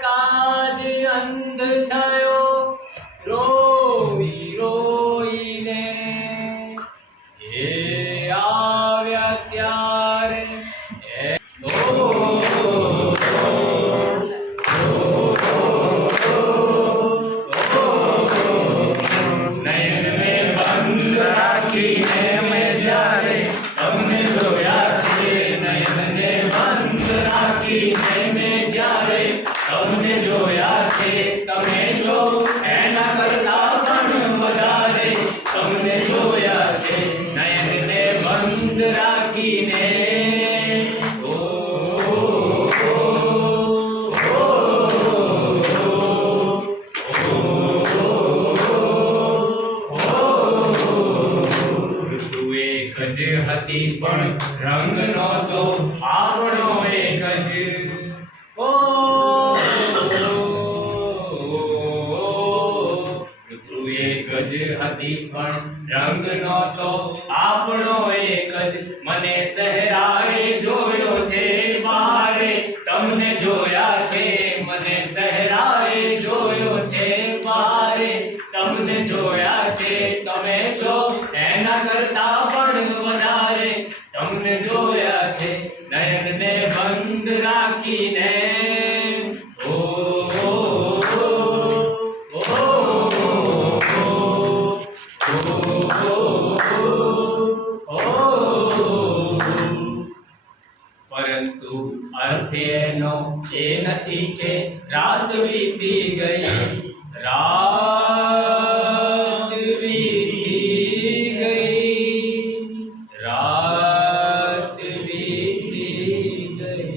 કાજ અંધ થયો રોઈ રોઈને એ આવ્યા ત્યારે નયન મેં બંધ રાખીને મેં જ્યારે તમને જોયા છે નયનને બંધ રાખીને મેં જ્યારે તમને જોયા છે તમે છો એના કરતા પણ વધારે તમને જોયા છે નયનને બંધ રાખીને ऋतु एक ज હતી પણ રંગ નહોતો આપણો એક જ ઋતુ એક જ હતી પણ રંગ નહોતો આપણો એક જ મને સહેરાએ જોયો છે મારે તમને જોયા છે મને સહેરાએ જોયો છે મારે તમને જોયા છે તમે છો એના કરતા પણ વધારે તમને જોયા છે નયનને બંધ રાખીને પરંતુ અર્થ એનો એ નથી કે રાત વીતી ગઈ રાત વીતી ગઈ રાત વીતી ગઈ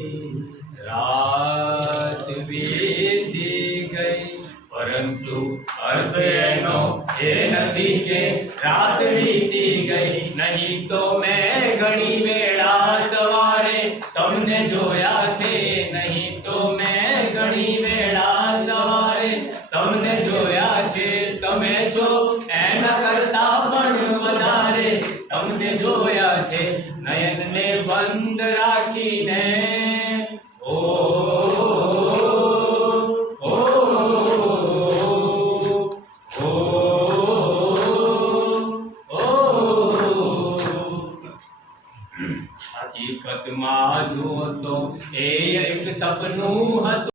રાત વીતી ગઈ પરંતુ અર્થ એનો એ નથી કે રાત વીતી ગઈ નહીં તો મેં ઘણી વેળા સવારે તમને જોયા છે નહીં તો મેં ઘણી વેળા સવારે તમને જોયા છે તમે છો એના કરતા પણ વધારે તમને જોયા છે નયનને બંધ રાખીને હકીકતમાં જુઓ તો એ એક સપનું હતું